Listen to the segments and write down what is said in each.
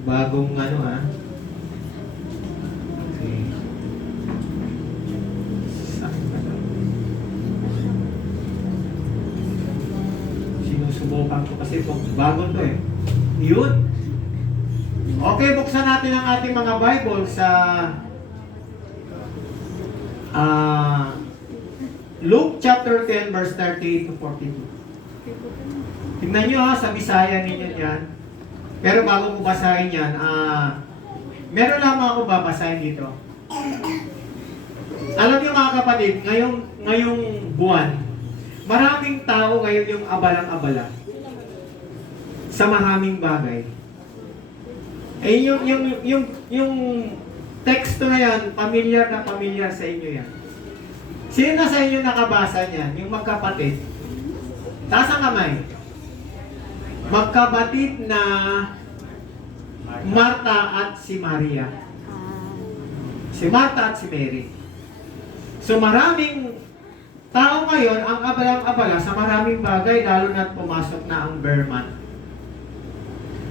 Bagong ano ha. Okay. Saan ba to? Sinusubukan ko kasi bago to eh. Yun. Okay, buksan natin ang ating mga Bible sa Luke chapter 10 verse 38 to 42. Tingnan nyo ha, sa Bisaya ninyo yan. Pero bago ko basahin yan, meron lamang ako babasahin dito. Alam niyo mga kapatid, ngayong buwan, maraming tao ngayon yung abalang-abala sa maraming bagay. Eh yung teksto na yan, pamilyar na pamilyar sa inyo yan. Sino na sa inyo nakabasa niyan? Yung magkapatid. Taas ang kamay. Magkapatid na Marta at si Maria. Si Marta at si Mary. So maraming tao ngayon ang abalang-abala sa maraming bagay, lalo na't pumasok na ang bear month.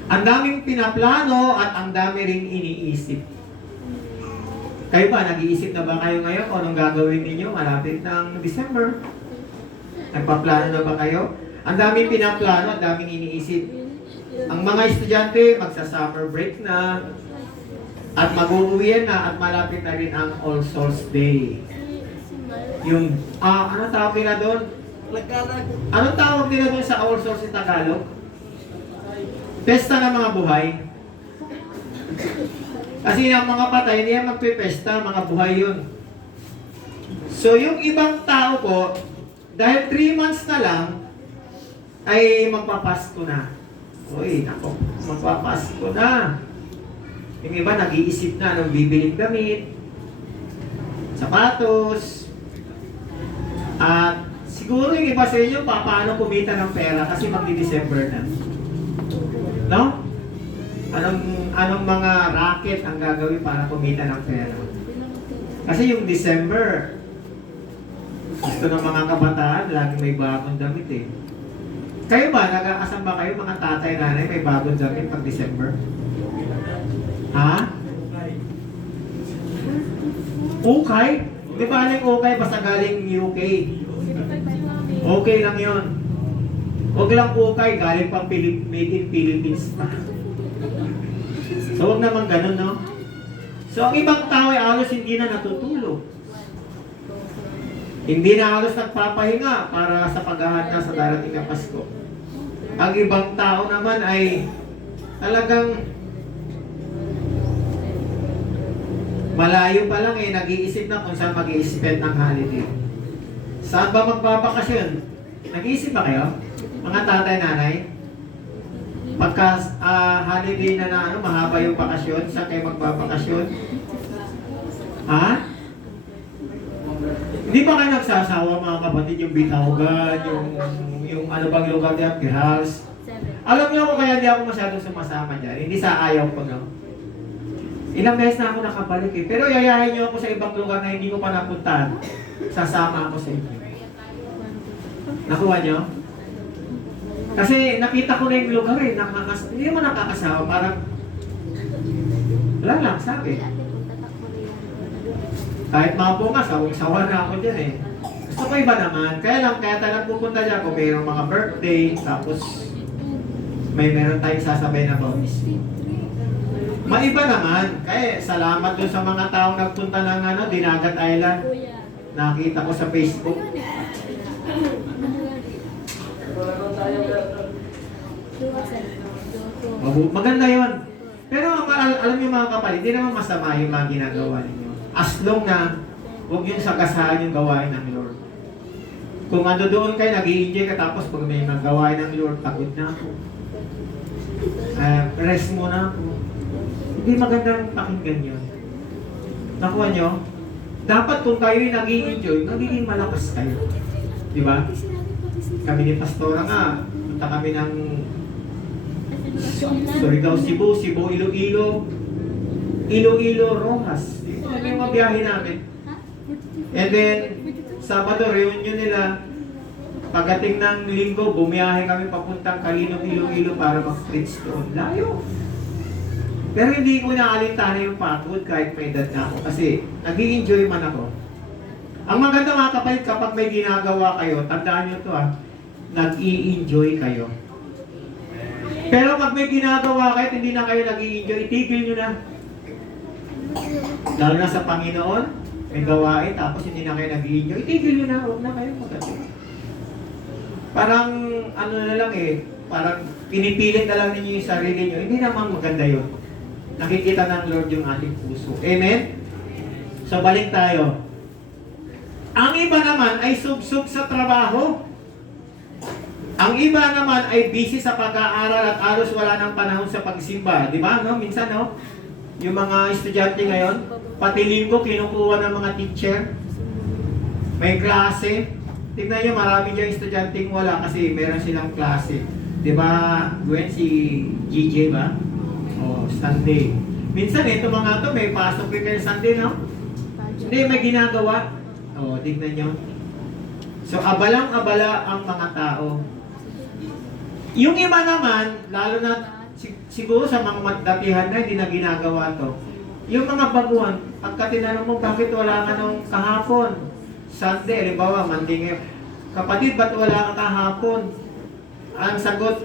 Ang daming pinaplano at ang dami ring iniisip. Kayo ba, nag-iisip na ba kayo ngayon kung anong gagawin ninyo? Malapit na ang December. Nagpaplano na ba kayo? Ang daming pinaplano, ang daming iniisip. Ang mga estudyante, magsa-summer break na. At mag-uuwian na at malapit na rin ang All Souls Day. Yung, ano tawag nila doon? Anong tawag nila doon sa All Souls in Tagalog? Pesta ng mga buhay. Kasi yung mga patay, hindi yan magpipesta, mga buhay yun. So yung ibang tao po, dahil 3 months na lang, ay magpapasko na. Uy, nako, magpapasko na. Yung iba nag-iisip na anong bibiling damit, sapatos, at siguro yung iba sa inyo, paano kumita ng pera kasi magdi-December na. No? Anong mga racket ang gagawin para kumita ng pera? Kasi yung December, gusto ng mga kabataan, lagi may bagong damit eh. Kayo ba, nag-aasam ba kayo mga tatay, nanay, may bagong damit pag December? Ha? Okay? Di ba aling okay, basta galing UK? Okay lang yon. Huwag lang okay, galing pang made in Philippines pa. So huwag naman ganun, no? So ang ibang tao ay halos hindi na natutulog. Hindi na halos nagpapahinga para sa paghahanda sa darating na Pasko. Ang ibang tao naman ay talagang malayo pa lang eh, nag-iisip na kung saan mag-i-spend ng holiday. Saan ba magbabakasyon? Nag-iisip ba kayo? Mga tatay, nanay? Pagka holiday na mahaba yung bakasyon, saan kayo magbabakasyon? Ha? Hindi ba kayo nagsasawa mga kapatid, yung Bitawgan, yung ano bang lugar niya, Pirals? Alam niyo ako kaya hindi ako masyadong sumasama dyan. Hindi sa ayaw ko, no? Ilang beses na ako nakabalik eh. Pero yayahin niyo ako sa ibang lugar na hindi ko pa napuntahan. Sasama ako sa inyo. Nakuha niyo? Kasi nakita ko na yung lugar eh. Hindi naman nakakasawa. Parang wala lang, sabi. Kahit mga bunga, sawang-sawa na ako dyan eh. Gusto ko iba naman. Kaya talagang pupunta dyan kung mayroong mga birthday, tapos meron tayong sasabay na bonus. Maiba naman. Kaya salamat dun sa mga taong nagpunta ng Dinagat Island. Nakita ko sa Facebook. Maganda yon. Pero alam niyo mga kapatid, hindi naman masama yung mga ginagawa ninyo. As long na huwag yung sagasahan yung gawain ng Lord. Kung doon kayo, nag-i-enjoy ka tapos pag may gawain ng Lord, pagod na ako. Rest muna ako. Hindi magandang pakinggan yun. Nakuha nyo? Dapat kung kayo nag-i-enjoy, magiging malakas kayo. Di ba? Kami ni Pastora nga, punta kami ng Surigao, Cebu, Iloilo, Rojas. Ano yung mga biyahe namin? And then, Sabado, reunion nila. Pagdating ng Linggo, bumiyahe kami papuntang Calino, Iloilo para mag-preach doon. Layo. Pero hindi ko naalintana yung pagod kahit may edad na ako kasi nag-i-enjoy man ako. Ang maganda mga kapatid, kapag may ginagawa kayo, tandaan nyo to nag-i-enjoy kayo. Pero pag may ginagawa kayo at hindi na kayo nag-i-enjoy, itigil nyo na. Lalo na sa Panginoon, may gawain tapos hindi na kayo nag-i-enjoy, itigil nyo na, huwag na kayo mag-enjoy. Parang ano na lang parang pinipilit na lang ninyo yung sarili nyo, hindi naman maganda yun. Nakikita ng Lord yung ating puso. Amen? So balik tayo. Ang iba naman ay sub-sub sa trabaho. Ang iba naman ay busy sa pag-aaral at halos wala ng panahon sa pagsimba. Di ba? No? Minsan, no? Yung mga estudyante ngayon, pati linggo kinukuha ng mga teacher. May klase. Tignan nyo, marami dyan estudyante wala kasi meron silang klase. Di ba, Gwen, si GJ ba? O, Sunday. Minsan, ito mga to, may pasok kayo Sunday, no? Hindi, may ginagawa. O, tignan nyo. So, abalang-abala ang mga tao. Yung iba naman, lalo na siguro sa mga magdatihan na, hindi na ginagawa to. Yung mga baguhan, pagka tinanong mo, bakit wala ka nung kahapon? Sunday, halimbawa, Monday ngayon. Kapatid, ba't wala ka kahapon? Ang sagot,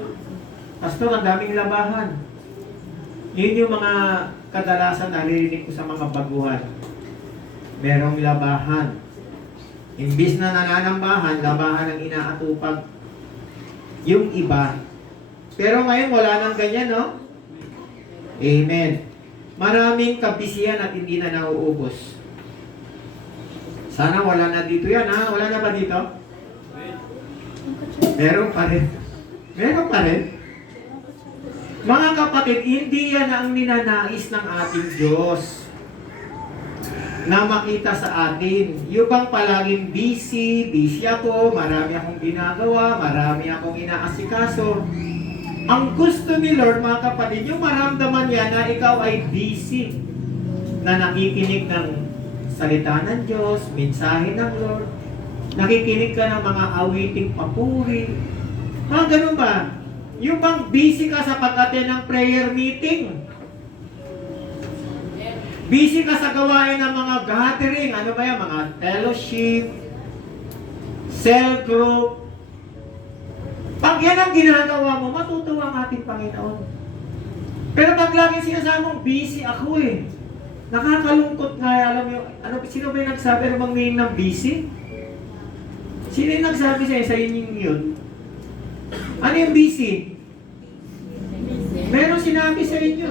Pastor, ang daming labahan. Yun yung mga kadalasan naririnig ko sa mga baguhan. Merong labahan. Imbis na nananambahan, labahan ang inaatupag yung iba. Pero ngayon, wala nang ganyan, no? Amen. Maraming kabisihan at hindi na nauubos. Sana wala na dito yan, ha? Wala na ba dito? Meron pa rin. Meron pa rin. Mga kapatid, hindi yan ang ninanais ng ating Diyos na makita sa atin. Yung bang palaging busy ako, marami akong ginagawa, marami akong inaasikaso. Ang gusto ni Lord, mga kapatid, yung maramdaman niya na ikaw ay busy, na nakikinig ng salita ng Diyos, mensahe ng Lord, nakikinig ka ng mga awiting papuri. Mga ganun ba? Yung bang busy ka sa pag-attend ng prayer meeting? Busy ka sa gawain ng mga gathering, ano ba yan? Mga fellowship, cell group. Pag yan ang ginagawa mo, matutuwa ang ating Panginoon. Pero pag laging sinasabi mong busy ako nakakalungkot nga, alam mo, sino ba yung nagsabi na bang meaning ng busy? Sino yung nagsabi sa inyo yun? Ano yung busy? Meron sinabi sa inyo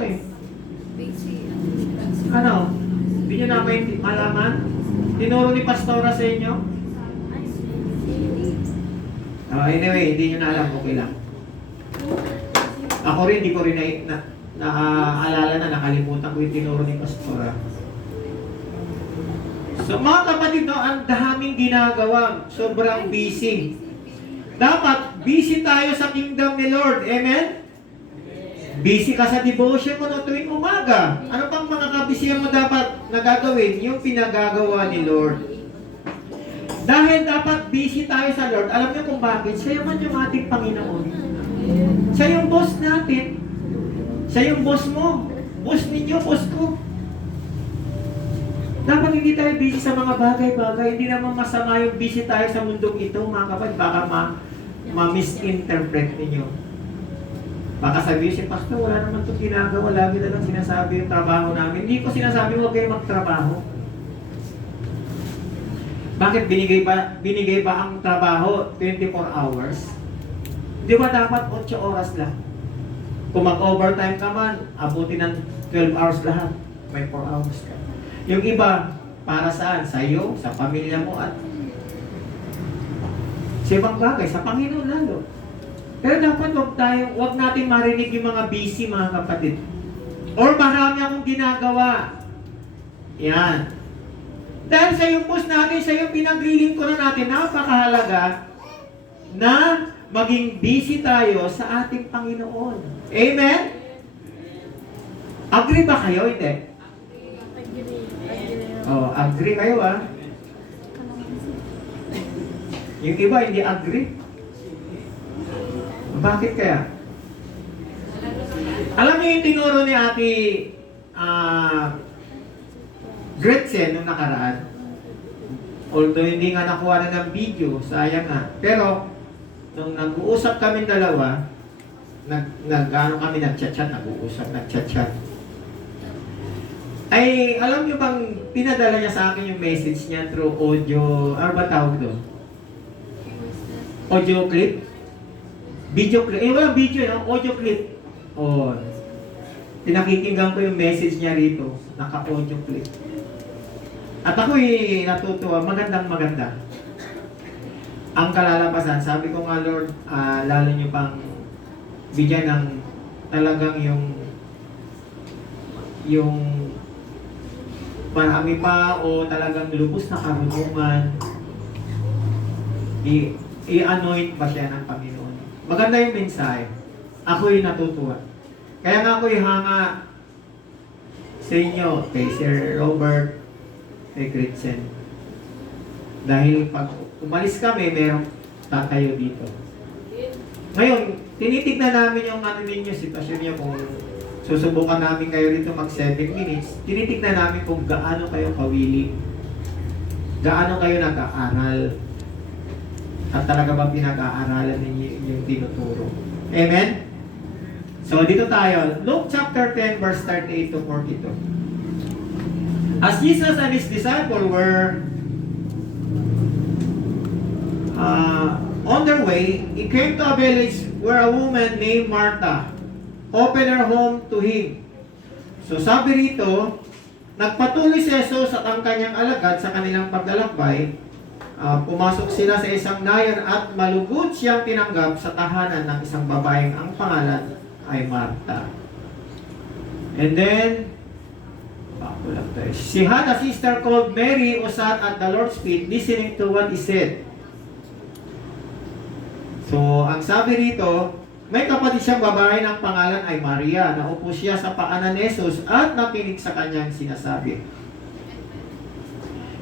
Ano? Hindi nyo na malaman? Tinuro ni Pastora sa inyo? Anyway, hindi nyo na alam, okay lang. Ako rin, hindi ko rin naaalala na nakalimutan ko yung tinuro ni Pastora. So mga kapatid, ang daming ginagawa, sobrang busy. Dapat busy tayo sa kingdom ni Lord, amen? Busy ka sa devotion mo tuwing umaga. Ano pang mga kabisihan mo dapat nagagawin? Yung pinagagawa ni Lord. Dahil dapat busy tayo sa Lord, alam niyo kung bakit? Siya man yung ating Panginoon. Siya yung boss natin. Siya yung boss mo. Boss ninyo, boss ko. Dapat hindi tayo busy sa mga bagay-bagay. Hindi naman masama yung busy tayo sa mundong ito, mga kapatid. Baka ma-misinterpret ninyo. Baka sabihin si Pastor, wala naman itong ginagawa. Lagi na lang sinasabi yung trabaho namin. Hindi ko sinasabi huwag kayo magtrabaho. Bakit binigay ba ang trabaho 24 hours? Di ba dapat 8 oras lang? Kung mag-overtime ka man, abutin ng 12 hours lahat. May 4 hours ka. Yung iba, para saan? Sa iyo, sa pamilya mo, at sa ibang bagay, sa Panginoon lalo. Pero dapat wag natin marinig yung mga busy, mga kapatid. Or marami akong ginagawa. Yan. Dahil sa yung boss natin, sa yung pinaglilingkuran natin, napakahalaga na maging busy tayo sa ating Panginoon. Amen? Agree ba kayo? Hindi? Agree kayo Yung iba hindi agree. Bakit kaya? Alam niyo yung tinuro ni Ate Gretchen nung nakaraan? Although hindi nga nakuha na ng video, sayang nga. Pero, nung nag-uusap kami dalawa, nag-chat-chat, nag-chat-chat. Ay, alam niyo bang pinadala niya sa akin yung message niya through audio, ano ba tawag doon? Audio clip? Video clip. Walang video, no? Audio clip. Oh. Pinakikinggan ko yung message niya rito. Naka-audio clip. At ako'y natutuwa. Magandang-maganda. Ang kalalabasan, sabi ko nga, Lord, lalo niyo pang bigyan ng talagang yung marami pa o talagang lubos na karunungan, i-anoint ba siya ng Panginoon. Maganda yung mensahe. Ako'y natutuwa. Kaya nga ako'y hanga sa inyo, kay Sir Robert, kay Gretchen. Dahil pag umalis kami, merong tatayo dito. Ngayon, tinitignan namin yung ano ninyo, sitwasyon niyo kung susubukan namin kayo dito mag 7 minutes, tinitignan namin kung gaano kayo kawiling, gaano kayo nag-aaral, at talaga ba pinag-aaralan ninyo yung tinuturo. Amen? So, dito tayo. Luke chapter 10, verse 38 to 42. As Jesus and His disciples were on their way, He came to a village where a woman named Martha opened her home to Him. So sabi rito, nagpatuloy si Jesus at ang kanyang alagad sa kanilang paglalakbay. Pumasok sila sa isang nayon at malugod siyang tinanggap sa tahanan ng isang babaeng ang pangalan ay Martha. And then, she had a sister called Mary who sat at the Lord's feet listening to what He said. So, ang sabi rito, may kapatid siyang babae ng pangalan ay Maria. Naupo siya sa paanan ni Jesus at nakinig sa kanyang sinasabi.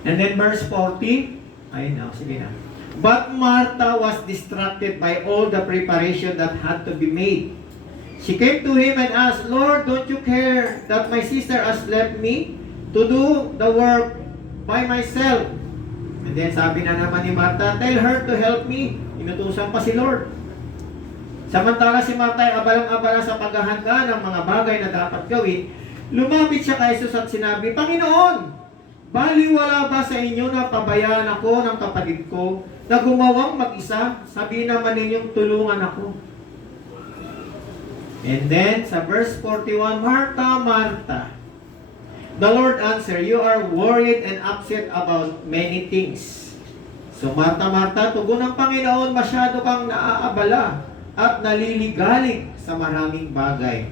And then verse 40, sige na. But Martha was distracted by all the preparation that had to be made. She came to Him and asked, Lord, don't you care that my sister has left me to do the work by myself? And then sabi na naman ni Martha, tell her to help me. Inutusan pa si Lord. Samantala si Martha ay abalang-abala sa paghahanda ng mga bagay na dapat gawin, lumapit siya kay Jesus at sinabi, Panginoon, baliwala ba sa inyo na pabayaan ako ng kapatid ko na gumawang mag-isa? Sabihin naman ninyong tulungan ako. And then sa verse 41, Martha, Martha, the Lord answered, you are worried and upset about many things. So Martha, Martha, tugon ng Panginoon, masyado kang naaabala at naliligalig sa maraming bagay.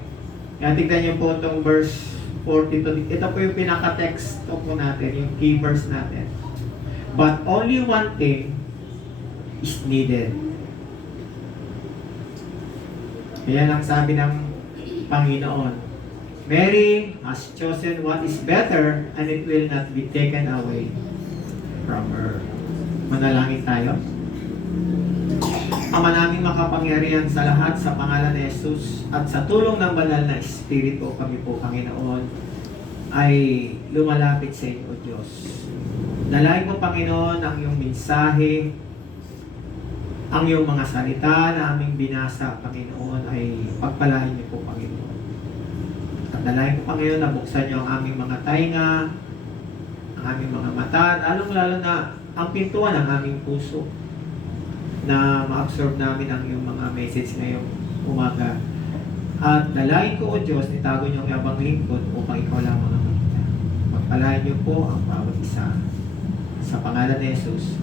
Kaya tignan niyo po itong verse 42. Ito po yung pinaka-text po natin, yung key verse natin. But only one thing is needed. Kaya lang sabi ng Panginoon, Mary has chosen what is better and it will not be taken away from her. Manalangin tayo. Ama naming makapangyarihan sa lahat sa pangalan ni Jesus at sa tulong ng banal na Espiritu, kami po, Panginoon, ay lumalapit sa inyo, Diyos. Dalayan mo, Panginoon, ang iyong mensahe, ang iyong mga salita na aming binasa, Panginoon, ay pagpalain niyo po, Panginoon. At dalayan mo, Panginoon, na buksan niyo ang aming mga tainga, ang aming mga mata, lalong-lalo na ang pintuan ng aming puso na ma-absorb namin ang iyong mga message ngayong umaga. At dalayan ko, O Diyos, itago niyo ang yabang lingkod upang ikaw lamang ang makita. Pagpalain niyo po ang bawat isa. Sa pangalan ni Jesus.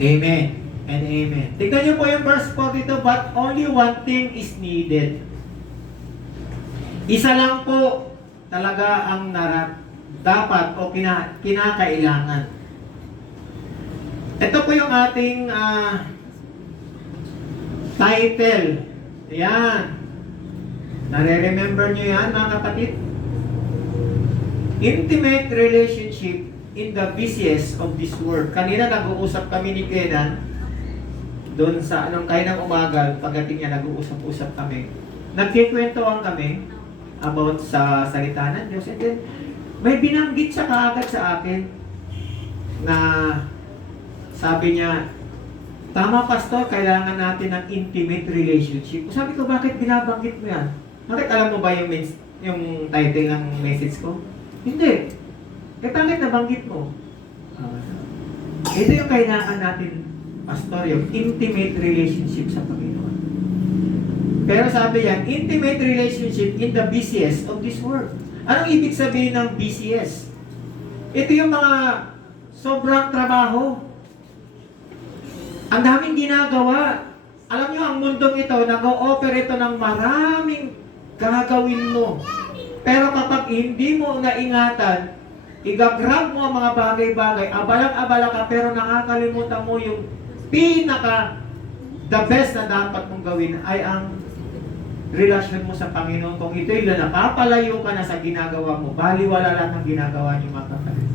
Amen and amen. Tignan niyo po yung verse 42, but only one thing is needed. Isa lang po talaga ang dapat o kinakailangan. Ito po yung ating title. Ayan. Nare-remember nyo yan, mga kapatid? Intimate relationship in the busiest of this world. Kanina nag-uusap kami ni Kenan doon sa kain ng umaga, pagdating niya nag-uusap-usap kami. nagkikwentuhan kami about sa salita ng Diyos. And then, may binanggit siya kaagad sa akin na sabi niya, tama pastor, kailangan natin ng intimate relationship. Sabi ko, bakit binabanggit mo yan? Bakit alam mo ba yung title ng message ko? Hindi. Eh, bakit nabanggit mo? Ito yung kailangan natin, pastor, yung intimate relationship sa Panginoon. Pero sabi yan, intimate relationship in the busiest of this world. Anong ibig sabihin ng busiest? Ito yung mga sobrang trabaho. Ang daming ginagawa. Alam nyo, ang mundong ito, nag-o-offer ito ng maraming gagawin mo. Pero kapag hindi mo naingatan, igagrab mo ang mga bagay-bagay, abalang-abala ka, pero nakakalimutan mo yung the best na dapat mong gawin ay ang relasyon mo sa Panginoon. Kung ito'y napapalayo ka na sa ginagawa mo, baliwala lang ang ginagawa niyo, mga kapatid.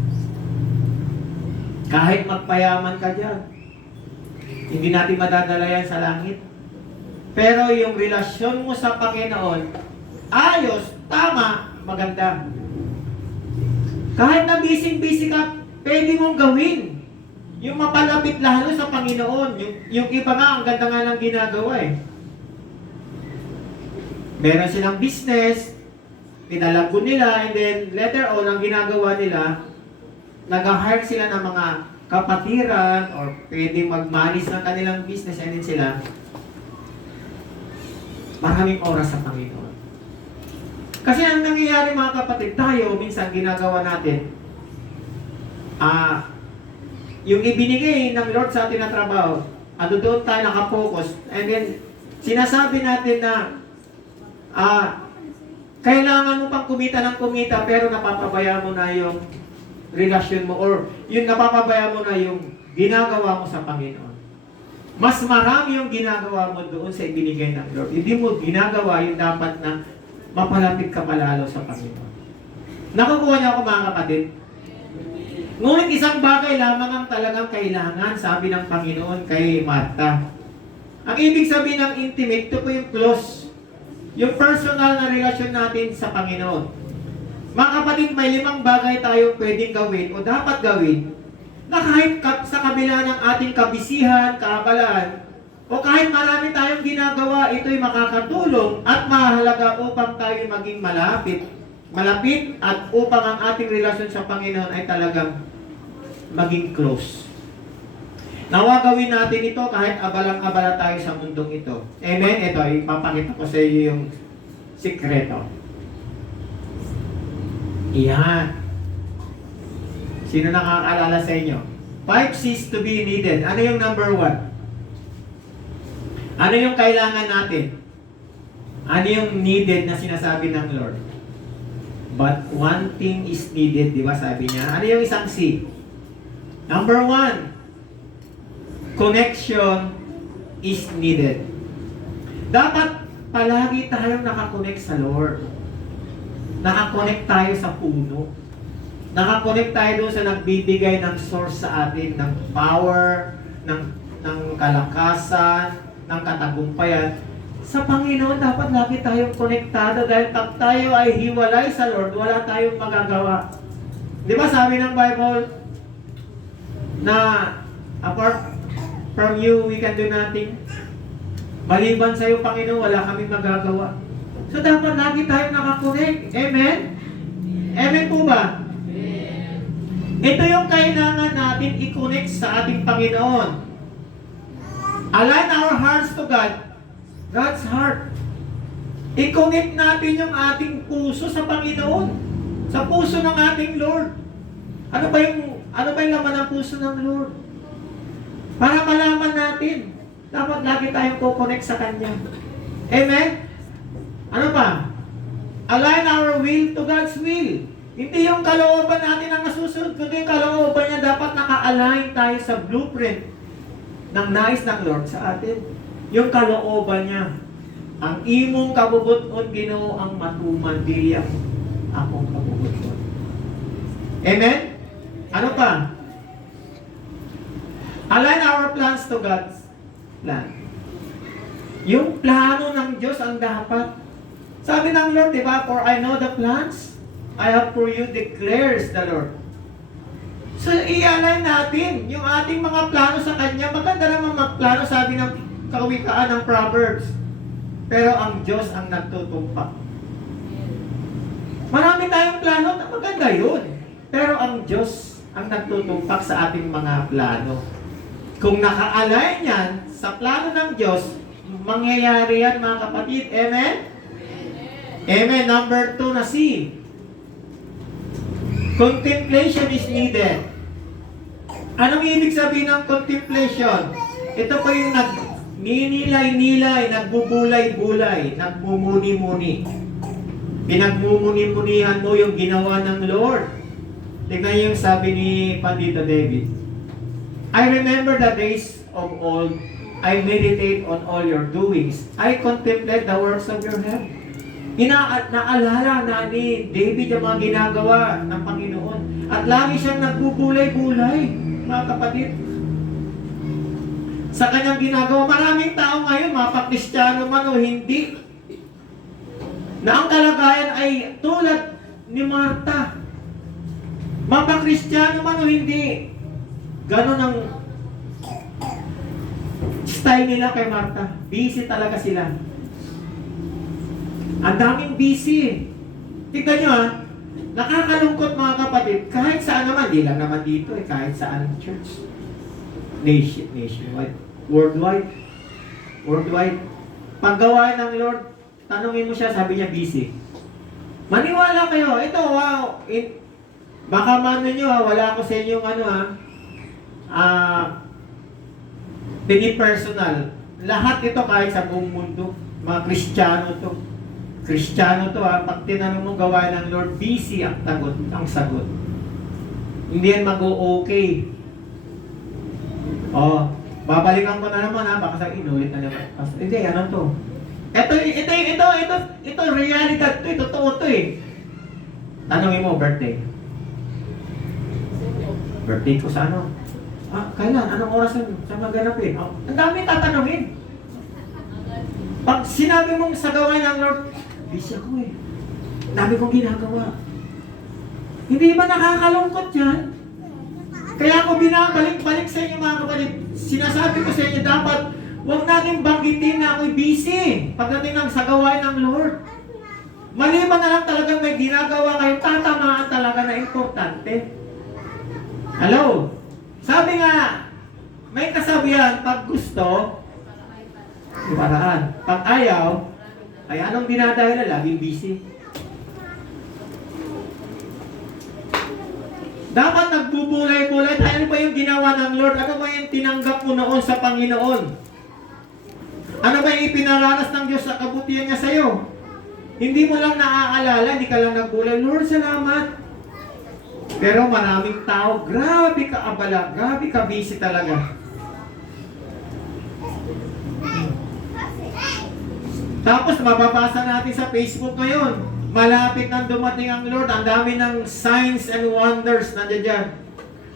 Kahit magpayaman ka dyan, hindi natin madadala yan sa langit. Pero yung relasyon mo sa Panginoon, ayos, tama, maganda. Kahit na busy-busy ka, pwede mong gawin. Yung mapalapit lalo sa Panginoon. Yung iba nga, ang ganda nga ng ginagawa eh. Meron silang business, pinalago nila, and then later on, ang ginagawa nila, nag-hire sila ng mga kapatiran or pwede mag-manage ng kanilang business, and then sila, maraming oras sa Panginoon. Kasi ang nangyayari mga kapatid, tayo, minsan ginagawa natin, yung ibinigay ng Lord sa atin na trabaho, doon tayo nakapokus, and then sinasabi natin na, kailangan mo pang kumita ng kumita, pero napapabaya mo na yung relasyon mo, or yung napapabaya mo na yung ginagawa mo sa Panginoon. Mas marami yung ginagawa mo doon sa ibinigay ng Lord. Hindi mo ginagawa yung dapat na mapalapit ka palalo sa Panginoon. Nakukuha niyo ako mga kapatid? Ngunit isang bagay lamang ang talagang kailangan, sabi ng Panginoon kay Martha. Ang ibig sabihin ng intimate, ito po yung close. Yung personal na relasyon natin sa Panginoon. Mga kapatid, may 5 bagay tayo pwedeng gawin o dapat gawin na kahit sa kabila ng ating kabisihan, kaabalaan, o kahit marami tayong ginagawa, ito'y makakatulong at mahalaga upang tayo maging malapit at upang ang ating relasyon sa Panginoon ay talagang maging close. Nawa gawin natin ito kahit abalang-abala tayo sa mundong ito. Amen? Ito, ipapakita ko sa iyo yung sikreto. Iyan. Sino nakakaalala sa inyo? 5 C's to be needed. Ano yung number 1? Ano yung kailangan natin? Ano yung needed na sinasabi ng Lord? But one thing is needed, di ba sabi niya? Ano yung isang C? Number 1. Connection is needed. Dapat palagi tayong nakakonect sa Lord. Nakakonect tayo sa puno. Nakakonect tayo doon sa nagbibigay ng source sa atin, ng power, ng kalakasan, ng katagumpayan. Sa Panginoon, dapat lagi tayong konektado dahil pag tayo ay hiwalay sa Lord, wala tayong magagawa. Di ba sabi ng Bible na apart from you, we can do nothing. Maliban sa iyo, Panginoon, wala kaming magagawa. So, dapat lagi tayong nakakonect. Amen? Amen po ba? Amen. Ito yung kailangan natin i-connect sa ating Panginoon. Align our hearts to God. God's heart. I-connect natin yung ating puso sa Panginoon. Sa puso ng ating Lord. Ano ba yung laman ng puso ng Lord? Para malaman natin, dapat lagi tayong co-connect sa Kanya. Amen? Ano pa? Align our will to God's will. Hindi yung kalooban natin ang nasusunod, kundi yung kalooban niya dapat naka-align tayo sa blueprint ng nais ng Lord sa atin. Yung kalooban niya. Ang imong kabubuton, Ginoo, ang matuman, dili ang akong kabubuton. Amen? Ano pa? Align our plans to God's plan. Yung plano ng Diyos ang dapat Sabi ng Lord, di ba? For I know the plans I have for you, declares the Lord. So, i-align natin yung ating mga plano sa Kanya. Maganda naman magplano, sabi ng kawikaan ng Proverbs. Pero ang Diyos ang nagtutumpak. Marami tayong plano, maganda yun. Pero ang Diyos ang nagtutumpak sa ating mga plano. Kung naka-align yan sa plano ng Diyos, mangyayari yan mga kapatid. Amen? Amen. Number 2 na C. Contemplation is needed. Anong ibig sabihin ng contemplation? Ito po yung nagninilay-nilay, nagbubulay-bulay, nagmumuni-muni. Pinagmumuni-munihan mo yung ginawa ng Lord. Tingnan niyo yung sabi ni Pandita David. I remember the days of old. I meditate on all your doings. I contemplate the works of your hand. Naalala na ni David yung mga ginagawa ng Panginoon. At lagi siyang nagbubulay-bulay, mga kapatid. Sa kanyang ginagawa, maraming tao ngayon, mapakristyano man o hindi, na ang kalagayan ay tulad ni Marta. Mapakristyano man o hindi, ganun ang style nila kay Marta. Busy talaga sila. Ang daming busy. Tignan nyo nakakalungkot mga kapatid, kahit saan naman, di lang naman dito kahit saan ang church. Nationwide. Worldwide. Paggawa ng Lord, tanungin mo siya, sabi niya busy. Maniwala kayo, ito wow, baka mano nyo wala ko sa inyo personal. Lahat ito kahit sa buong mundo, mga Kristiyano to. Pag tinanong mo gawa ng Lord, busy ang sagot. Hindi yan mag-o-okay. Babalikan ko na naman baka sa inulit na naman. Hindi, ano to? Ito, realidad to, totoo to Tanongin mo, birthday. Birthday ko sa ano? Kailan? Anong oras saan maganapin? Ang dami tatanungin. Pag sinabi mong sa gawain ng Lord, busy ako dami kong ginagawa. Hindi ba nakakalungkot yan? Kaya ako binabalik-balik sa inyo mga kapatid. Sinasabi ko sa inyo, dapat huwag natin banggitin na ako'y busy pagdating ng sa gawain ng Lord. Maliban na lang talagang may ginagawa kayo, tatamaan talaga na importante. Hello? Sabi nga, may kasabihan, pag gusto, paraan. Pag ayaw, ay anong dinadahilan? Laging busy. Dapat nagbubulay-bulay. Ano ba yung ginawa ng Lord? Ano ba yung tinanggap mo noon sa Panginoon? Ano ba yung ipinaranas ng Diyos sa kabutihan niya sa'yo? Hindi mo lang naaalala, hindi ka lang nagbulay. Lord, salamat. Pero maraming tao, grabe ka abala, grabe ka busy talaga. Tapos mababasa natin sa Facebook ngayon, malapit nang dumating ang Lord, ang dami ng signs and wonders nandiyan dyan.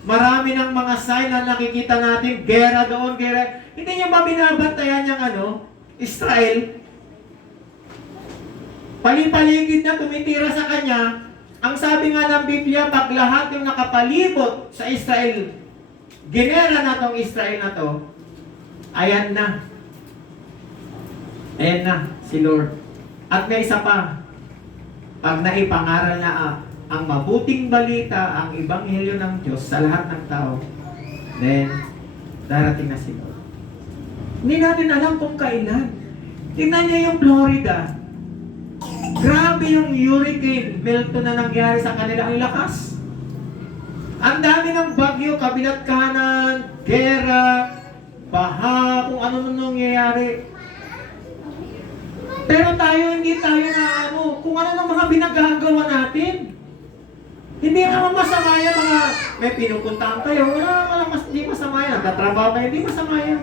Marami ng mga sign na nakikita natin, gera doon, gera. Hindi niyo ba binabantayan yung Israel? Palipaligid na tumitira sa kanya. Ang sabi nga ng Biblia, pag lahat yung nakapalibot sa Israel, ginera na tong Israel na to, ayan na. Ayan na, si Lord. At may isa pa, pag naipangaral na ang mabuting balita, ang ebanghelyo ng Diyos sa lahat ng tao, then, darating na si Lord. Hindi natin alam kung kailan. Tingnan niyo yung Florida. Grabe yung hurricane, Milton na nangyari sa kanila, ang lakas. Ang dami ng bagyo, kabilat kanan, gera, baha, kung ano nangyayari. Pero tayo, hindi tayo na kung ano ng mga binagagawa natin. Hindi naman masama yan, may pinupuntahan kayo, hindi masama yan, nagtatrabaho kayo, hindi masama yan.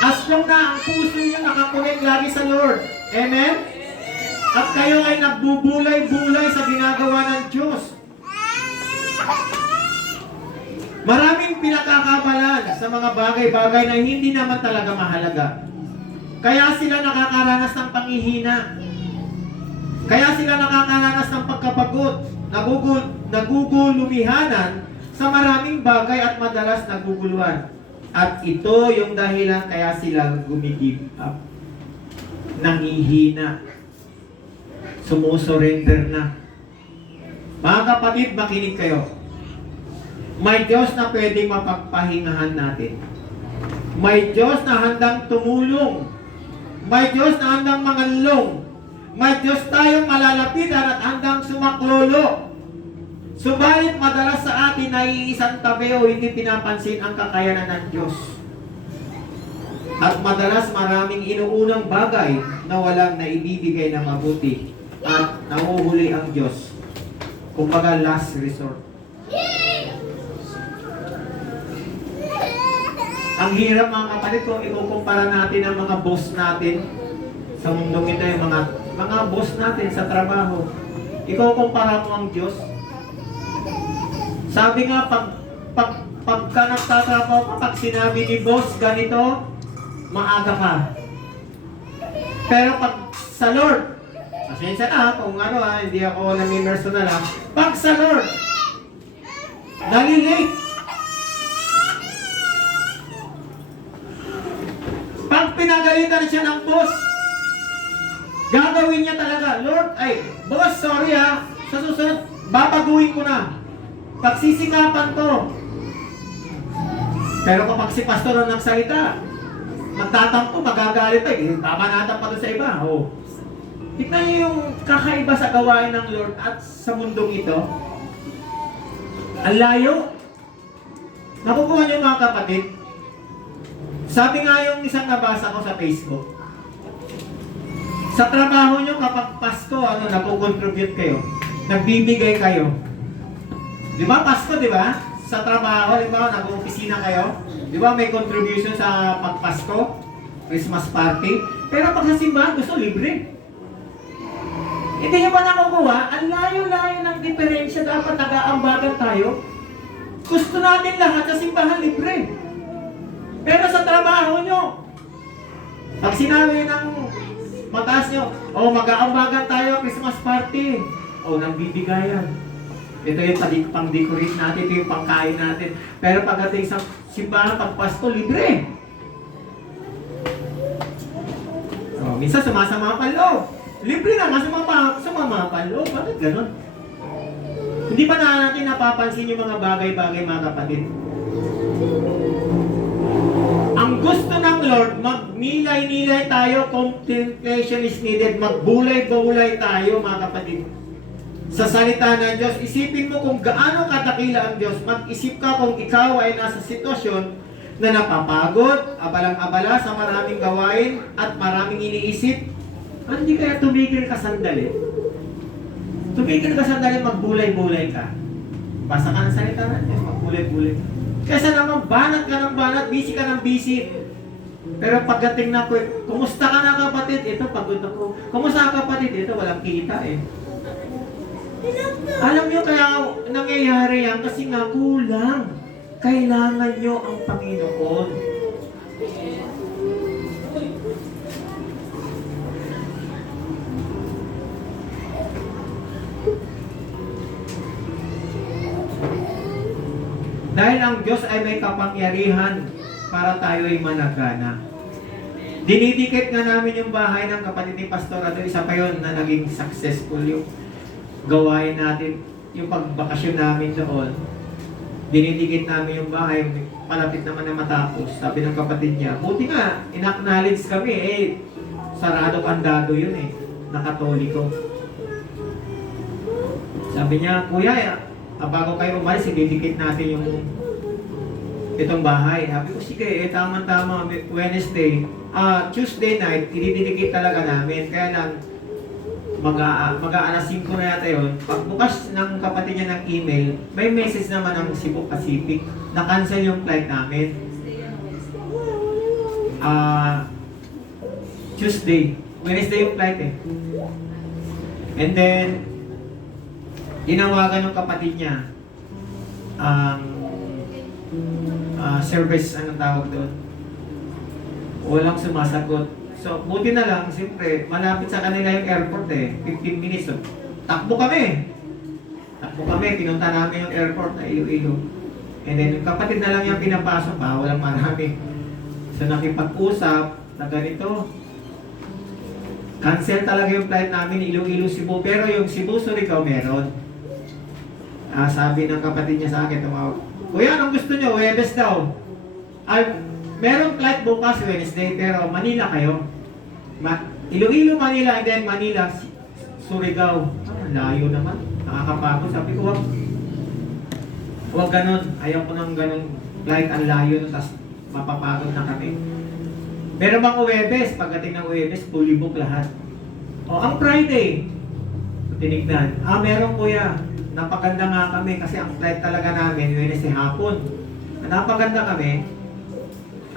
As long na ang puso niyo nakakunik lagi sa Lord. Amen? At kayo ay nagbubulay-bulay sa ginagawa ng Diyos. Maraming pinakakabalan sa mga bagay-bagay na hindi naman talaga mahalaga. Kaya sila nakakaranas ng panghihina. Kaya sila nakakaranas ng pagkapagod, nagugulumihanan sa maraming bagay at madalas naguguluhan. At ito yung dahilan kaya sila gumigive up. Nangihina. Sumusurrender na. Mga kapatid, makinig kayo. May Diyos na pwedeng mapagpahingahan natin. May Diyos na handang tumulong. May Diyos na handang mangalong. May Diyos tayong malalapitan at handang sumaklolo. Subalit madalas sa atin ay iisang tabi o hindi pinapansin ang kakayanan ng Diyos. At madalas maraming inuunang bagay na walang naibibigay na mabuti at nahuhuli ang Diyos. Kumbaga last resort. Ang hirap mga kapatid kung ikukumpara natin ang mga boss natin sa mundong ito, yung mga boss natin sa trabaho. Ikukumpara mo ang Diyos. Sabi nga, pagka nagtatrabaho ka, pag sinabi ni boss ganito, maaga ka. Pero pag sa Lord, pasensya na kung hindi ako nami-personal pag sa Lord, nalilate. Pag pinagalitan siya ng boss, gagawin niya talaga, Lord, boss, sorry sa susunod, babaguhin ko na. Pagsisikapan ko. Pero kapag si pastor ang nagsalita, magtatampo, magagalit tama natin pa doon sa iba. Tignan niyo yung kakaiba sa gawain ng Lord at sa mundong ito. Ang layo. Nakukuha niyo mga kapatid. Sabi nga yung isang nabasa ko sa Facebook. Sa trabaho niyo kapag Pasko, nagko-contribute kayo. Nagbibigay kayo. Di ba Pasko, di ba? Sa trabaho, di ba, nag-opisina kayo? Di ba may contribution sa pagpasko? Christmas party? Pero pag sa simbahan, gusto libre. Hindi nyo ba nakukuha? Ang layo-layo ng diferensya, dapat nag-aambagan tayo. Gusto natin lahat sa simbahan libre. Pero sa trabaho nyo, pag sinabi ng mataas nyo, mag-aambagan tayo, Christmas party. Nagbibigayan. Ito yung pang-decorate natin, ito yung pangkain natin. Pero pagdating sa simbahan, pag Pasko, libre. Minsan sumasama pa loob. Libre na, sumama pa loob. Bakit ganun? Hindi pa natin napapansin yung mga bagay-bagay, mga kapatid. Ang gusto ng Lord, magnilay-nilay tayo, contemplation is needed, magbulay-bulay tayo, mga kapatid. Sa salita ng Diyos, isipin mo kung gaano kadakila ang Diyos. Mag-isip ka kung ikaw ay nasa sitwasyon na napapagod, abalang-abala sa maraming gawain at maraming iniisip. Hindi kaya tumigil ka sandali? Tumigil ka sandali, magbulay-bulay ka. Basa ka ng salita ng Diyos, magbulay-bulay ka. Kaysa naman, banat ka ng banat, busy ka ng busy. Pero pagdating na ko, kumusta ka na kapatid? Ito, pagod ako. Kumusta ka kapatid? Ito, walang kita Alam nyo kaya nangyayari yan kasi nga kulang. Kailangan nyo ang Panginoon. Dahil ang Diyos ay may kapangyarihan para tayo ay managana. Dinidikit nga namin yung bahay ng kapatid ni Pastor Ado. Isa pa yun na naging successful yung gawain natin, yung pagbakasyon namin doon. Dinidikit namin yung bahay, malapit naman na matapos. Sabi ng kapatid niya, buti nga, in-acknowledge kami sarado kandado yun na Katoliko. Sabi niya, kuya, bago kayo umalis, ididikit natin yung itong bahay. Sabi ko, sige, tama-tama, Wednesday, Tuesday night, ididikit talaga namin. Kaya lang, mag-aalas 5 na yata yun. Pagbukas ng kapatid niya ng email, may message naman ng Cebu Pacific na cancel yung flight namin. Tuesday. Wednesday yung flight And then, tinawagan ng kapatid niya service, anong tawag doon? Walang sumasagot. So, buti na lang, siyempre, malapit sa kanila yung airport eh. 15 minutes. So, takbo kami. Pinunta namin yung airport na Iloilo. And then, yung kapatid na lang yung pinapasok pa, walang marami. So, nakipag-usap na ganito. Cancel talaga yung flight namin, Iloilo, Cebu. Pero yung Cebu, Surigao, meron. Sabi ng kapatid niya sa akin, tumawag, Kuya, anong gusto niyo? Huwebes daw. Meron flight bukas Wednesday, pero Manila kayo. Iloilo, Manila, and then Manila, Surigao. Layo naman. Nakakapagod. Sabi ko, huwag ganun. Ayaw ko ng ganun flight, ang layo, tapos mapapagod na kami. Meron bang Huwebes? Pagdating ng Huwebes, fully book lahat. Ang Friday, tinignan. Meron kuya. Napaganda nga kami kasi ang flight talaga namin, Wednesday hapon. Napaganda kami,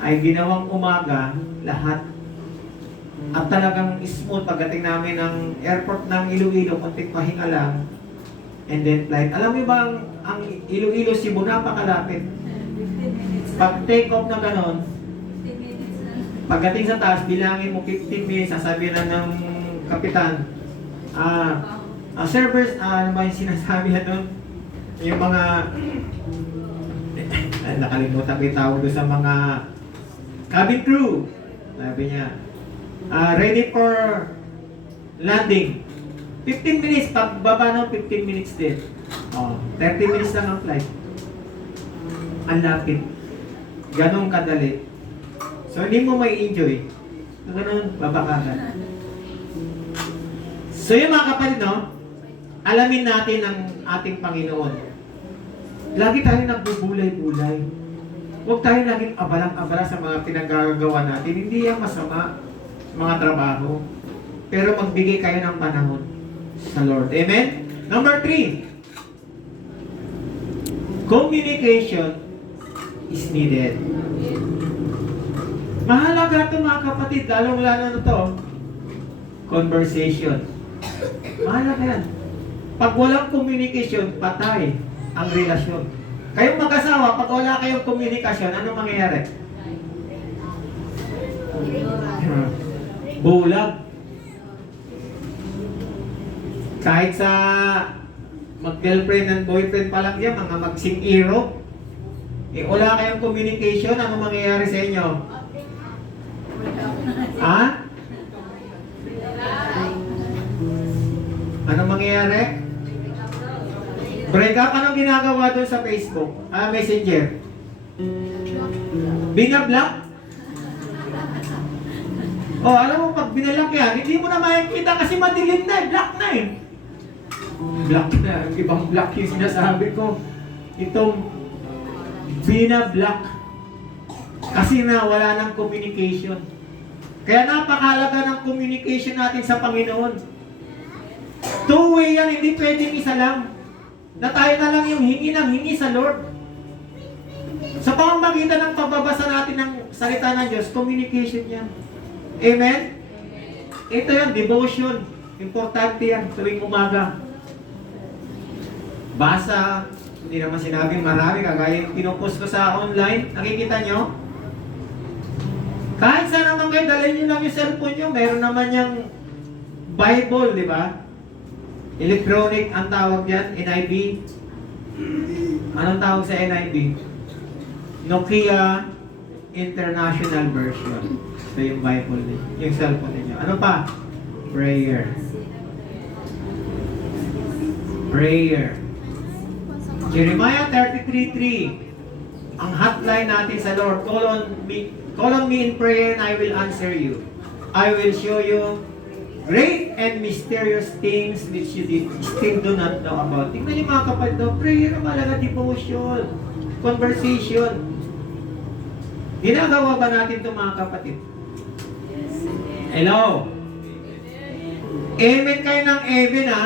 ay ginawang umaga lahat. At talagang smooth pagdating namin ng airport ng Iloilo, konting pahinga lang. And then flight. Alam mo ba ang Iloilo, Cebu, napakalapit. Pag take off na ganon, pagdating sa taas, bilangin mo 15 minutes, sasabihin na ng kapitan, servers, ano ba yung sinasabi na doon? Yung mga, nakalimutan ko yung tawag doon sa mga cabin crew. Sabi niya, ready for landing. 15 minutes, pagbaba ng 15 minutes din. 30 minutes lang ang flight. Ang lapit. Ganong kadali. So, hindi mo may enjoy. Ganun, babakagan. So, yung mga kapatid, no? Alamin natin ang ating Panginoon. Lagi tayo nagbubulay-bulay. Huwag tayo laging abalang-abala sa mga pinagagawa natin. Hindi yan masama sa mga trabaho. Pero magbigay kayo ng panahon sa Lord. Amen? Number 3. Communication is needed. Mahalaga ito mga kapatid, lalong-lalo na ito. Conversation. Mahalaga yan. Pag walang communication, patay ang relasyon. Kayong mag-asawa, pag wala kayong komunikasyon, ano mangyayari? Bulag. Kahit sa mag-girlfriend and boyfriend pa lang yan, mga magsing-iro, wala kayong communication, ano mangyayari sa inyo? Ano mangyayari? Break up, anong ginagawa doon sa Facebook? Messenger? Binablock? Alam mo, pag binalock yan, hindi mo na makikita kasi madilim na, block na eh. Block na, ibang block yung sinasabi ko. Itong binablock. Kasi na wala ng communication. Kaya napakahalaga ng communication natin sa Panginoon. Two-way yan, hindi pwedeng isa lang. Na tayo na lang yung hingi ng hingi sa Lord. Sa pamamagitan ng pagbabasa natin ng salita ng Diyos, communication yan. Amen? Ito yan, devotion. Importante yan, tuwing umaga. Basa, hindi naman sinabing marami, kagaya yung pinupost ko sa online, nakikita nyo? Kahit saan naman kayo, dalhin nyo lang yung cellphone nyo, meron naman yung Bible, di ba? Electronic ang tawag dyan, NIV. Anong tawag sa NIV? Nokia International Version. Ito yung Bible niyo, yung cellphone niyo. Ano pa? Prayer. Prayer. Jeremiah 33:3. Ang hotline natin sa Lord, call on me in prayer and I will answer you. I will show you great and mysterious things which you still do not know about. Tingnan niyo mga kapatid, prayer, malaga devotion, conversation. Ginagawa ba natin ito mga kapatid? Hello? Amen kayo ng amen ha?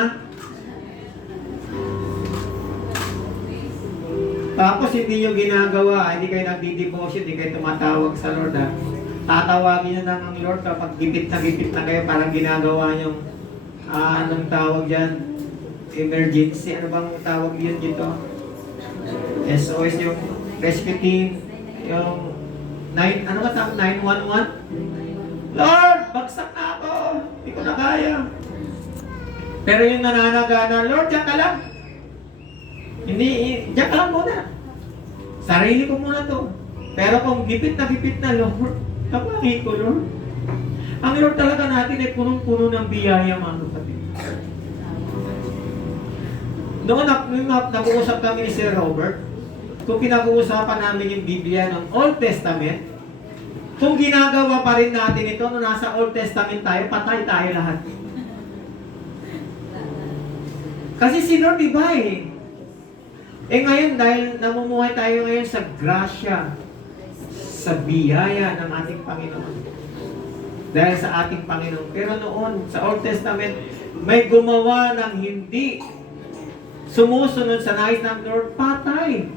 Tapos hindi nyo ginagawa, hindi kayo nagdi-devotion, hindi kayo tumatawag sa Lord ha? Tatawagin nyo na ng Lord kapag gipit na kayo, parang ginagawa nyo, anong tawag dyan? Emergency, ano bang tawag yun dito? SOS, yung rescue team, yung 911? Lord, bagsak na ako. Hindi ko na kaya. Pero yung nananaga na, Lord, diyan ka lang. Hindi, diyan ka lang muna. Sarili ko muna to. Pero kung gipit na, Lord, kapangin ko, Lord. Ang Lord talaga natin ay punong-puno ng biyaya, mga kapatid. Noon nag-uusap kami ni Sir Robert, kung pinag-uusapan namin yung Biblia ng Old Testament, kung ginagawa pa rin natin ito, nung nasa Old Testament tayo, patay tayo lahat. Kasi si Lord iba eh. Eh ngayon, dahil namumuhay tayo ngayon sa grasya, sa biyaya ng ating Panginoon. Dahil sa ating Panginoon. Pero noon, sa Old Testament, may gumawa ng hindi sumusunod sa nais ng Lord, patay.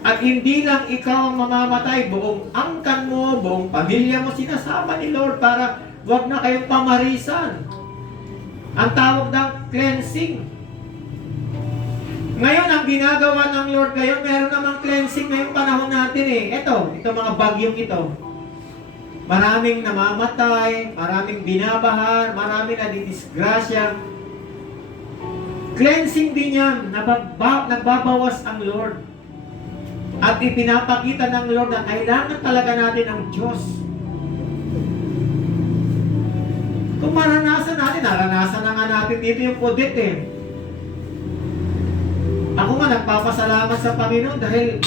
At hindi lang ikaw ang mamamatay, buong angkan mo, buong pamilya mo, sinasama ni Lord para wag na kayong pamarisan. Ang tawag ng cleansing. Ngayon, ang ginagawa ng Lord ngayon, meron namang cleansing ngayong panahon natin eh. Ito mga bagyong ito. Maraming namamatay, maraming binabahan, maraming nadidisgrasya. Cleansing din yan, nagbabawas ang Lord. At ipinapakita ng Lord na kailangan talaga natin ang Diyos. Kung naranasan na nga natin dito yung kudit eh. Ako nga nagpapasalamat sa Panginoon dahil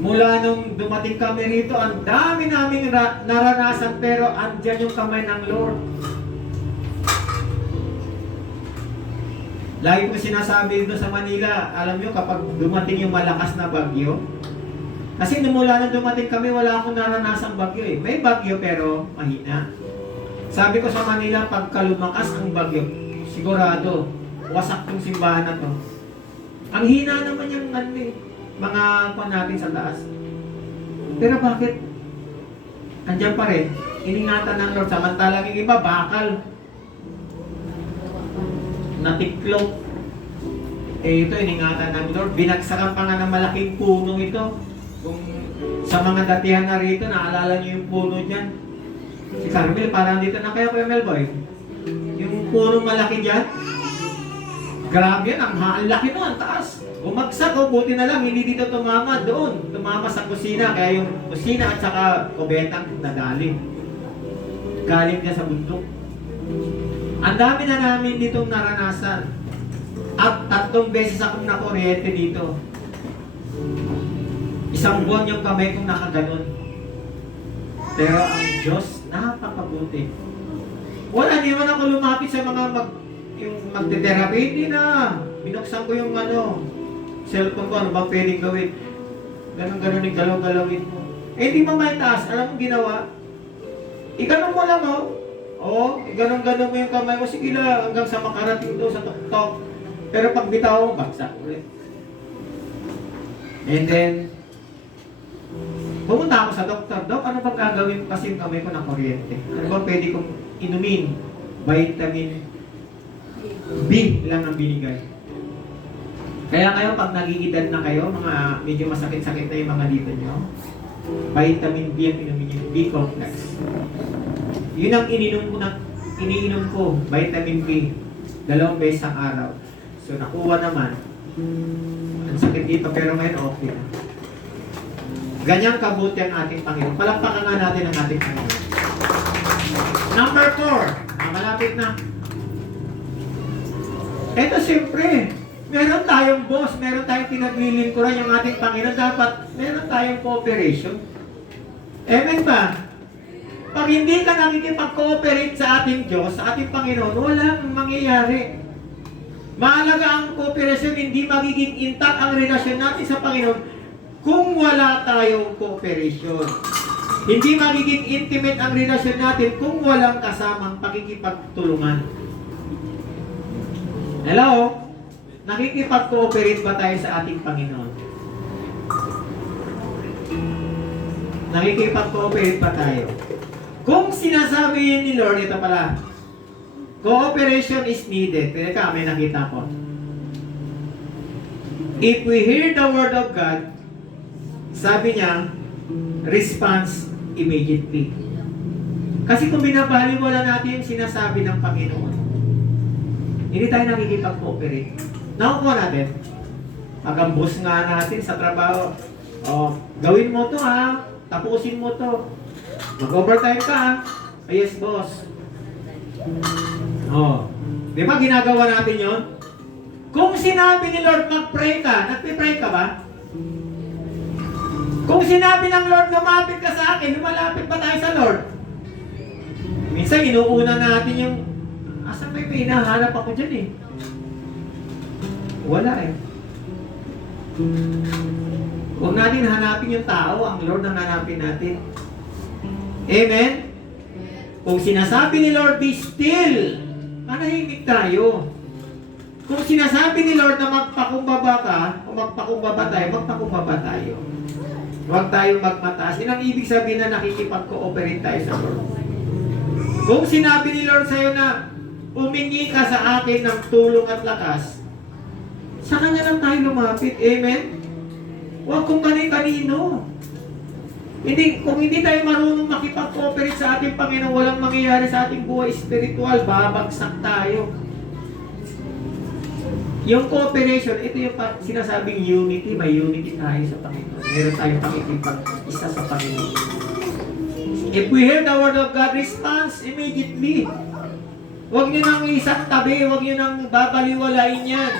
mula nung dumating kami rito, ang dami naming naranasan pero andyan yung kamay ng Lord. Lagi ko sinasabi dito sa Manila, alam nyo kapag dumating yung malakas na bagyo, kasi mula nung dumating kami, wala akong naranasang bagyo eh. May bagyo pero mahina. Sabi ko sa Manila, pagka lumakas ang bagyo, sigurado, wasak yung simbahan na to. Ang hina naman yung mga kwan natin sa taas. Pero bakit? Andyan pa rin. Iningatan ng Lord. Samantalang yung iba, bakal. Natiklop. Eh ito, iningatan ng Lord. Binagsakan pa nga ng malaking puno ito. Kung sa mga datihan na rito, naalala niyo yung puno dyan. Si Carmel, parang dito na kayo, Kuya Melboy. Yung puno malaki dyan. Grabe yan, ang laki mo, ang taas. Bumagsak o, buti na lang, hindi dito tumama doon. Tumama sa kusina, kaya yung kusina at saka kubetang nadali. Galing niya sa bundok. Ang dami na namin ditong naranasan. At 3 beses akong nakuryente dito. 1 buwan yung kamay kong nakaganon. Pero ang Diyos, napakabuti. Wala, di man ako lumapit sa mga yung magte-therapy, hindi na. Binuksan ko yung cellphone ko, ano ba pwedeng gawin? Ganon-ganon yung galaw-galawin mo. Eh, di ba may taas? Alam mo ginawa? Iganon mo lang, oh. Oo, ganon-ganon mo yung kamay mo. Sige lang, hanggang sa makarating doon sa tuktok. Pero pag bitaw mo, bagsak ulit. And then, pumunta ako sa doktor. Dok, ano bang gagawin kasi yung kamay ko na kuryente? Ano ba pwede kong inumin? Vitamin B lang ang binigay. Kaya kayo, pag nag-iedad na kayo, mga medyo masakit-sakit na yung mga dito nyo, vitamin B ang inumin nyo, B-complex. Yun ang iniinom ko, vitamin B, 2 beses ang araw. So, nakuha naman. Ang sakit dito, pero ngayon okay na. Ganyang kabuti ang ating Panginoon. Palakpakan nga natin ang ating Panginoon. Number 4. Malapit na. Ito siyempre, meron tayong boss, meron tayong pinaglilingkuran yung ating Panginoon. Dapat meron tayong cooperation. Amen ba? Pag hindi ka nakikipag-cooperate sa ating Diyos, sa ating Panginoon, walang mangyayari. Mahalaga ang cooperation, hindi magiging intact ang relasyon natin sa Panginoon kung wala tayong cooperation. Hindi magiging intimate ang relasyon natin kung walang kasamang pakikipagtulungan. Hello? Nakikipag-cooperate ba tayo sa ating Panginoon? Nakikipag-cooperate ba tayo? Kung sinasabi yun ni Lord, ito pala, cooperation is needed. Teka, may nakita ko. If we hear the word of God, sabi niya, response immediately. Kasi kung binabaliwala natin yung sinasabi ng Panginoon, hindi tayo nakikipag-cooperate. Nakukuha natin. Pag-ambos nga natin sa trabaho, gawin mo to ha, tapusin mo to. Mag-overtime ka ha. Yes, boss. Di ba ginagawa natin yon? Kung sinabi ni Lord mag-pray ka, nagpipray ka ba? Kung sinabi ng Lord lumapit ka sa akin, lumalapit ba tayo sa Lord? Minsan inuuna natin yung, asan may hinahanap ako dyan eh? Wala eh. Huwag natin hanapin yung tao, ang Lord ang hanapin natin. Amen? Kung sinasabi ni Lord, be still, manahimik tayo. Kung sinasabi ni Lord na magpakumbaba ka, o magpakumbaba tayo. Huwag tayong magmataas. Yun ang ibig sabihin na nakikipag-cooperate tayo sa Lord. Kung sinabi ni Lord sa'yo na humingi ka sa akin ng tulong at lakas, sa Kanya lang tayo lumapit. Amen? Huwag kung kanino. Kung hindi tayo marunong makipag-cooperate sa ating Panginoon, walang mangyayari sa ating buhay spiritual, babagsak tayo. Yung cooperation, ito yung sinasabing unity, may unity tayo sa Panginoon. Meron tayong pakikipag-isa sa Panginoon. If we hear the word of God, response immediately. Huwag nyo nang isang tabi, huwag nyo nang babaliwalain yan.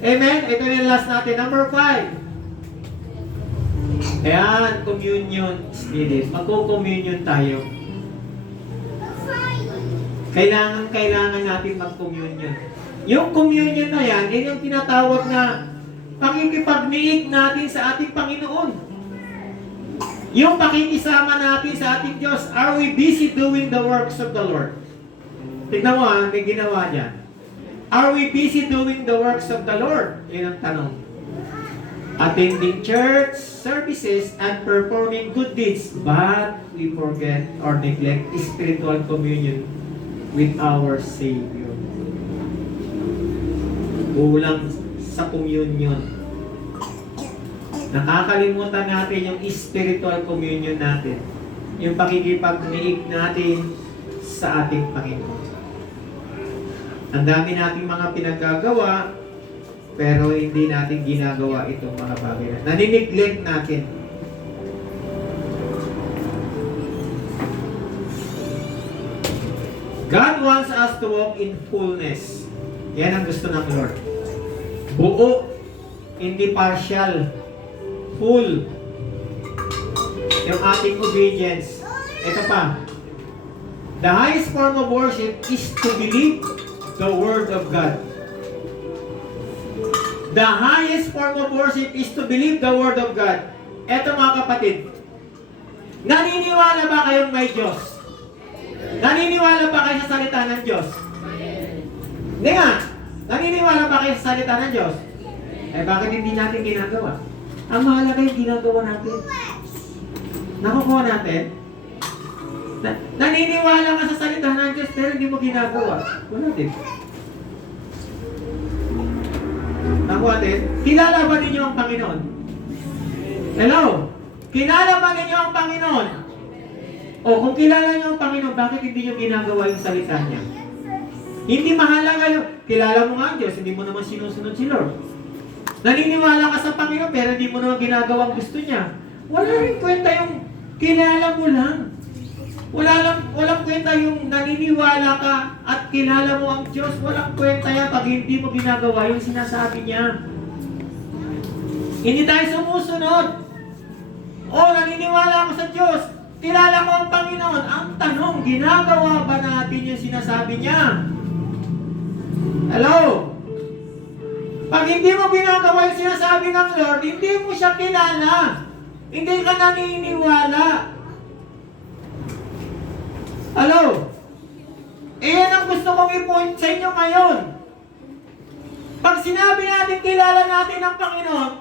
Amen? Ito yung last natin. Number 5. Ayan, communion is needed. Magko-communion tayo. Kailangan natin mag-communion. Yung communion na yan, yun yung tinatawag na pakikipagniig natin sa ating Panginoon. Yung pakikisama natin sa ating Diyos. Are we busy doing the works of the Lord? Tignan mo ha, may ginawa niya. Are we busy doing the works of the Lord? Yun ang tanong. Attending church services and performing good deeds, but we forget or neglect spiritual communion with our Savior. Kulang sa communion. Nakakalimutan natin yung spiritual communion natin. Yung pakikipagniig natin sa ating Panginoon. Ang dami nating mga pinagagawa, pero hindi natin ginagawa itong mga bagay na nanineglect natin. God wants us to walk in fullness. Yan ang gusto ng Lord. Buo, hindi partial. Full. Yung ating obedience. Ito pa. The highest form of worship is to believe the Word of God. The highest form of worship is to believe the Word of God. Eto mga kapatid, naniniwala ba kayong may Diyos? Naniniwala ba kayo sa salita ng Diyos? Hindi nga. Naniniwala ba kayo sa salita ng Diyos? Eh bakit hindi natin ginagawa? Ang mahalaga yung ginagawa natin. Nakukuha natin? Naniniwala ka sa salita ng Diyos pero hindi mo ginagawa. Wala din. Nakuha din? Kilala ba ninyo ang Panginoon? Hello? Kilala ba ninyo ang Panginoon? O kung kilala niyo ang Panginoon, bakit hindi niyo ginagawa yung salita niya? Hindi mahalaga yung kilala mo nga ang Diyos, hindi mo naman sinusunod si Lord. Naniniwala ka sa Panginoon pero hindi mo naman ginagawa ang gusto niya. Wala rin kwenta yung kilala mo lang. Walang kwenta yung naniniwala ka at kilala mo ang Diyos. Walang kwenta yan pag hindi mo ginagawa yung sinasabi niya. Hindi tayo sumusunod. O, naniniwala ako sa Diyos. Kilala mo ang Panginoon. Ang tanong, ginagawa ba natin yung sinasabi niya? Hello? Pag hindi mo ginagawa yung sinasabi ng Lord, hindi mo siya kilala. Hindi ka naniniwala. Hello? Yan ang gusto kong i-point sa inyo ngayon. Pag sinabi natin kilala natin ang Panginoon,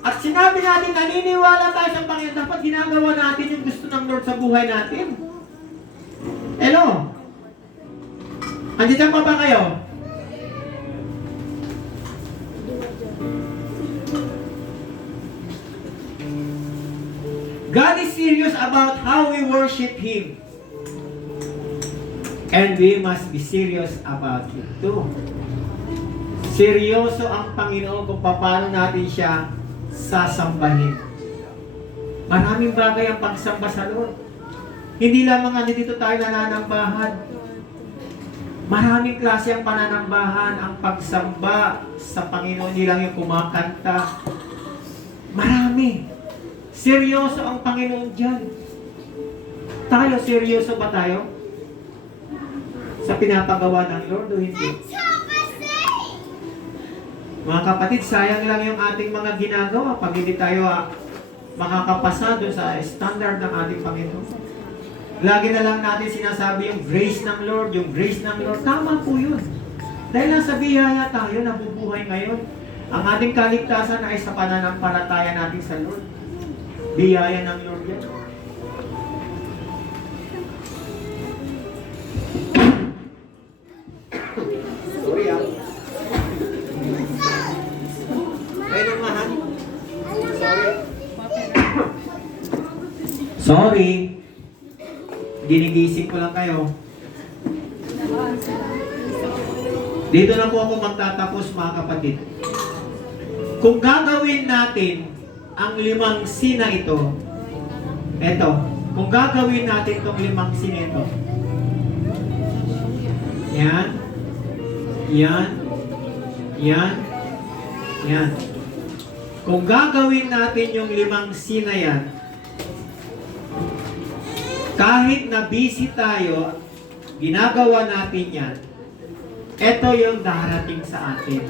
at sinabi natin naniniwala tayo sa Panginoon, dapat ginagawa natin yung gusto ng Lord sa buhay natin. Hello? Andiyan pa ba kayo? God is serious about how we worship Him. And we must be serious about it too. Seryoso ang Panginoon kung paano natin siya sasambahin. Maraming bagay ang pagsamba sa Lord. Hindi lamang dito tayo nananambahan. Maraming klase ang pananambahan, ang pagsamba sa Panginoon. Hindi lang yung kumakanta. Marami. Seryoso ang Panginoon dyan. Tayo, seryoso ba tayo? Sa pinapagawa ng Lord o hindi? Mga kapatid, sayang lang yung ating mga ginagawa pag hindi tayo makakapasa doon sa standard ng ating Panginoon. Lagi na lang natin sinasabi yung grace ng Lord, yung grace ng Lord. Tama po yun. Dahil nasa biyaya tayo, nabubuhay ngayon. Ang ating kaligtasan ay sa pananampalataya natin sa Lord. Biyaya ng Lord yan. Sorry Sorry. Ginigising ko lang kayo. Dito na po ako magtatapos, mga kapatid. Kung gagawin natin ang 5 C na ito, kung gagawin natin itong 5 C na ito, yan, yan, yan, yan. Kung gagawin natin yung 5 C na yan, kahit na busy tayo, ginagawa natin yan, ito yung darating sa atin.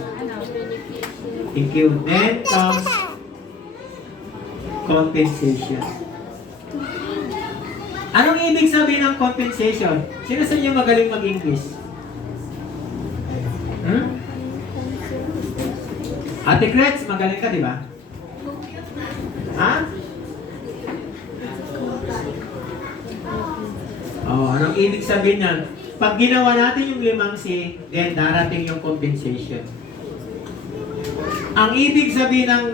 Thank you. Then comes compensation. Anong ibig sabihin ng compensation? Sino sa inyo magaling mag-English? Ate Kretz, magaling ka, di ba? Ha? Anong ibig sabihin niyan? Pag ginawa natin yung 5 C, then darating yung compensation. Ang ibig sabihin ng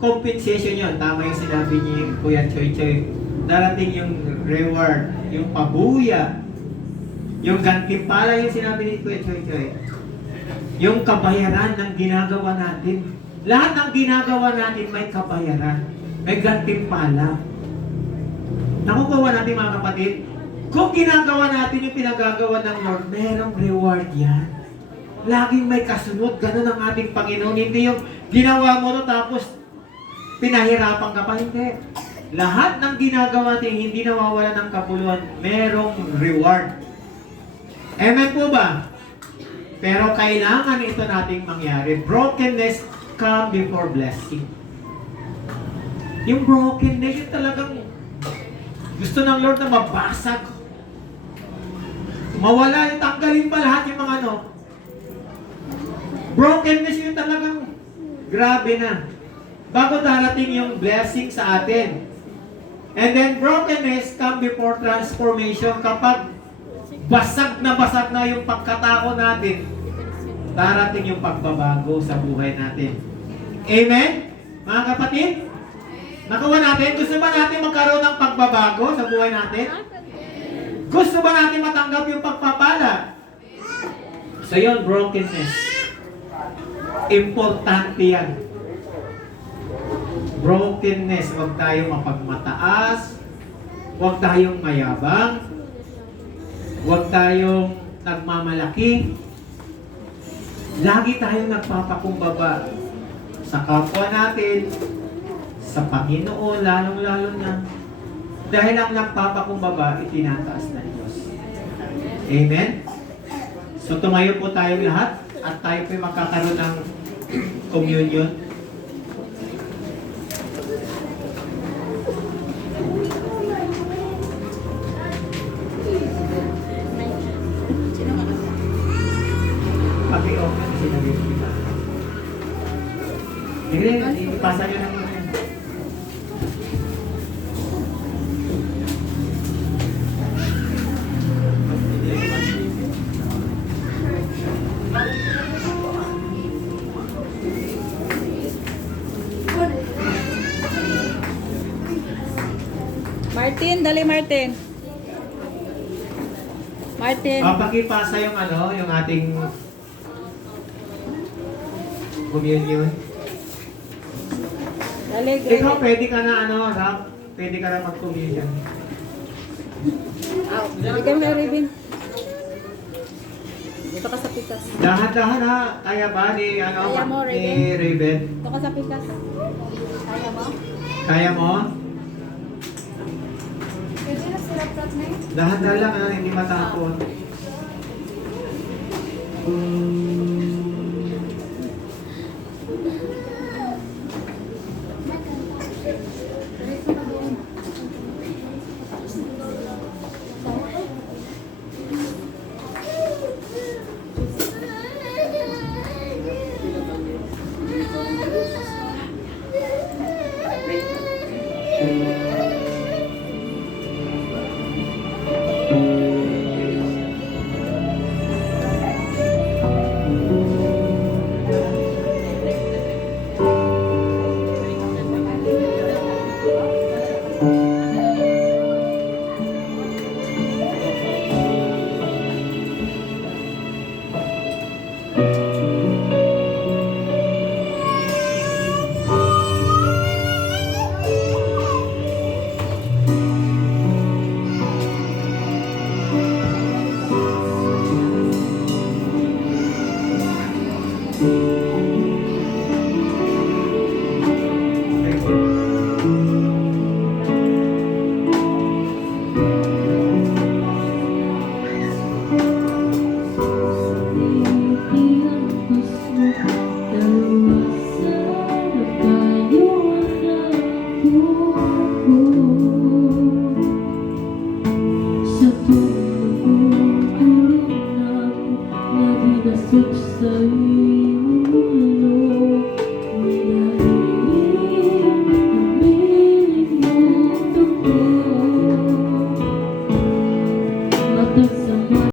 compensation yun, tama yung sinabi niya Kuya Choy Choy, darating yung reward, yung pabuya, yung gantimpala yung sinabi ni Kuya Choy Choy, yung kabayaran ng ginagawa natin. Lahat ng ginagawa natin may kabayaran, may gantimpala. Nakukuha natin, mga kapatid, kung ginagawa natin yung pinagagawa ng Lord, merong reward yan. Laging may kasunod, ganun ang ating Panginoon. Hindi yung ginawa mo to tapos pinahirapan ka pa, hindi. Lahat ng ginagawa natin, hindi nawawala ng kapuluan, merong reward. Amen po ba? Pero kailangan ito nating mangyari. Brokenness come before blessing. Yung brokenness, yung talagang gusto ng Lord na mabasag. Mawala, tanggalin pa lahat yung mga brokenness yung talagang grabe na. Bago darating yung blessing sa atin. And then brokenness come before transformation. Kapag basag na yung pagkatao natin, darating yung pagbabago sa buhay natin. Amen? Mga kapatid? Nakuha natin? Gusto ba natin magkaroon ng pagbabago sa buhay natin? Gusto ba natin matanggap yung pagpapala? So yun, brokenness. Importante yan. Brokenness. Huwag tayong mapagmataas. Huwag tayong mayabang. Huwag tayong nagmamalaki. Lagi tayong nagpapakumbaba sa kapwa natin, sa Panginoon, lalong-lalo na. Dahil ang nagpapakumbaba, itinataas ng Diyos. Amen? So tumayo po tayo lahat at tayo po magkakaroon ng communion. Paki-open kasi nag-iiba. Ipasa nyo ng mga. Martin, dali Martin. Martin. Pakipasa yung yung ating communion. Dali, Ikaw, pwede ka na Rob? Pwede ka na mag-communion. Bigyan mo yung ribbon. Dito ka sa pikas. Dahan-dahan ha. Kaya ba ni, Kaya mo, ni Raven? Dito ka sa pikas. Kaya mo? Kaya mo? Pwede na sila plat na yun. Dahan-dahan lang hindi matapon.